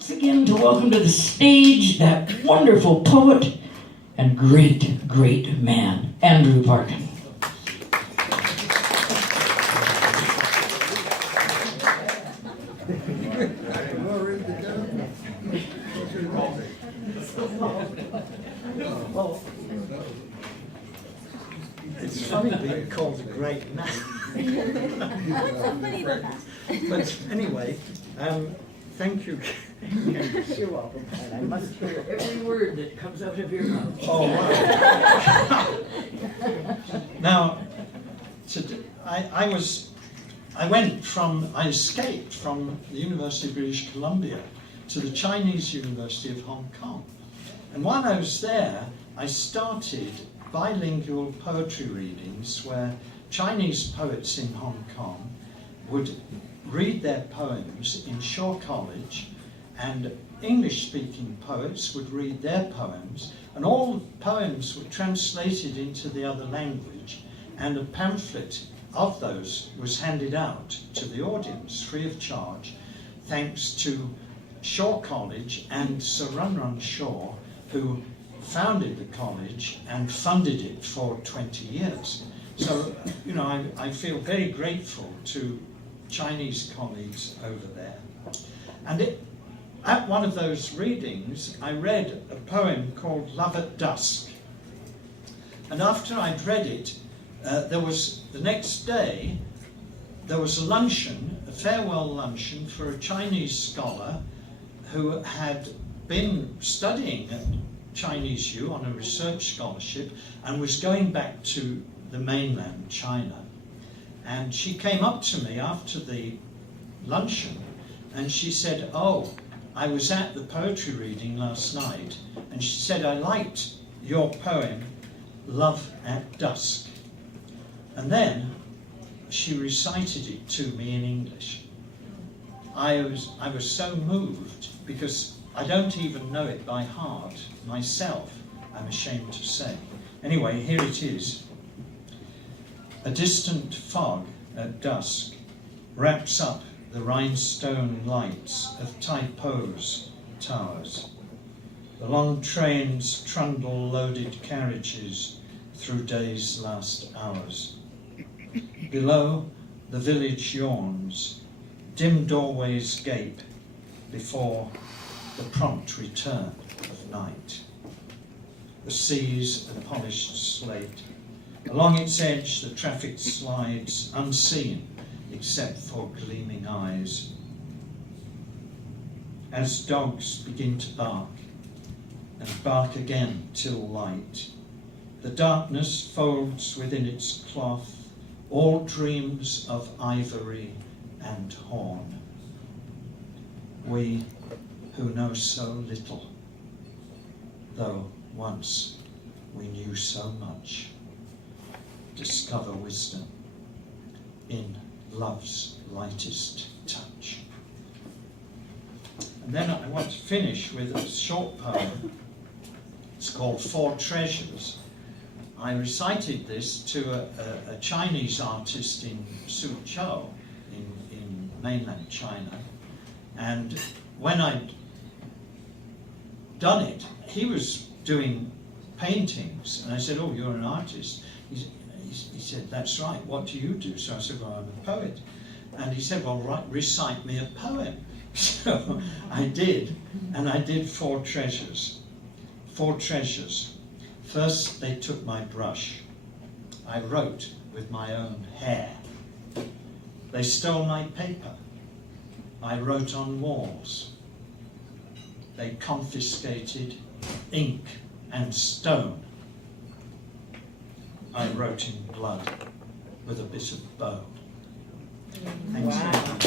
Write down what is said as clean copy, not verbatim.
once again to welcome to the stage that wonderful poet and great, great man, Andrew Parkin. It's funny being called a great man. But anyway, thank you. You're welcome. And I must hear every word that comes out of your mouth. Oh, wow. Now, I escaped from the University of British Columbia to the Chinese University of Hong Kong. And while I was there, I started bilingual poetry readings where Chinese poets in Hong Kong would read their poems in Shaw College, and English-speaking poets would read their poems, and all the poems were translated into the other language, and a pamphlet of those was handed out to the audience free of charge, thanks to Shaw College and Sir Runrun Shaw, who founded the college and funded it for 20 years. So, you know, I feel very grateful to Chinese colleagues over there. And at one of those readings, I read a poem called Love at Dusk. And after I'd read it, the next day, there was a luncheon, a farewell luncheon for a Chinese scholar who had been studying at Chinese U on a research scholarship and was going back to the mainland China. And she came up to me after the luncheon and she said, "Oh, I was at the poetry reading last night," and she said, "I liked your poem, Love at Dusk." And then she recited it to me in English. I was so moved because I don't even know it by heart myself, I'm ashamed to say. Anyway, here it is. A distant fog at dusk wraps up the rhinestone lights of Tai Po's towers. The long trains trundle loaded carriages through day's last hours. Below, the village yawns, dim doorways gape before the prompt return of night. The sea's a polished slate. Along its edge, the traffic slides, unseen except for gleaming eyes. As dogs begin to bark, and bark again till light, the darkness folds within its cloth all dreams of ivory and horn. We who know so little, though once we knew so much, discover wisdom in love's lightest touch. And then I want to finish with a short poem. It's called Four Treasures. I recited this to a Chinese artist in Suzhou in mainland China, and when I'd done it, he was doing paintings, and I said, "Oh, you're an artist." He said, "That's right, what do you do?" So I said, "Well, I'm a poet." And he said, "Well, recite me a poem." So I did, and I did Four Treasures. Four treasures. First, they took my brush. I wrote with my own hair. They stole my paper. I wrote on walls. They confiscated ink and stone. I wrote in blood with a bit of bone. Thanks very much.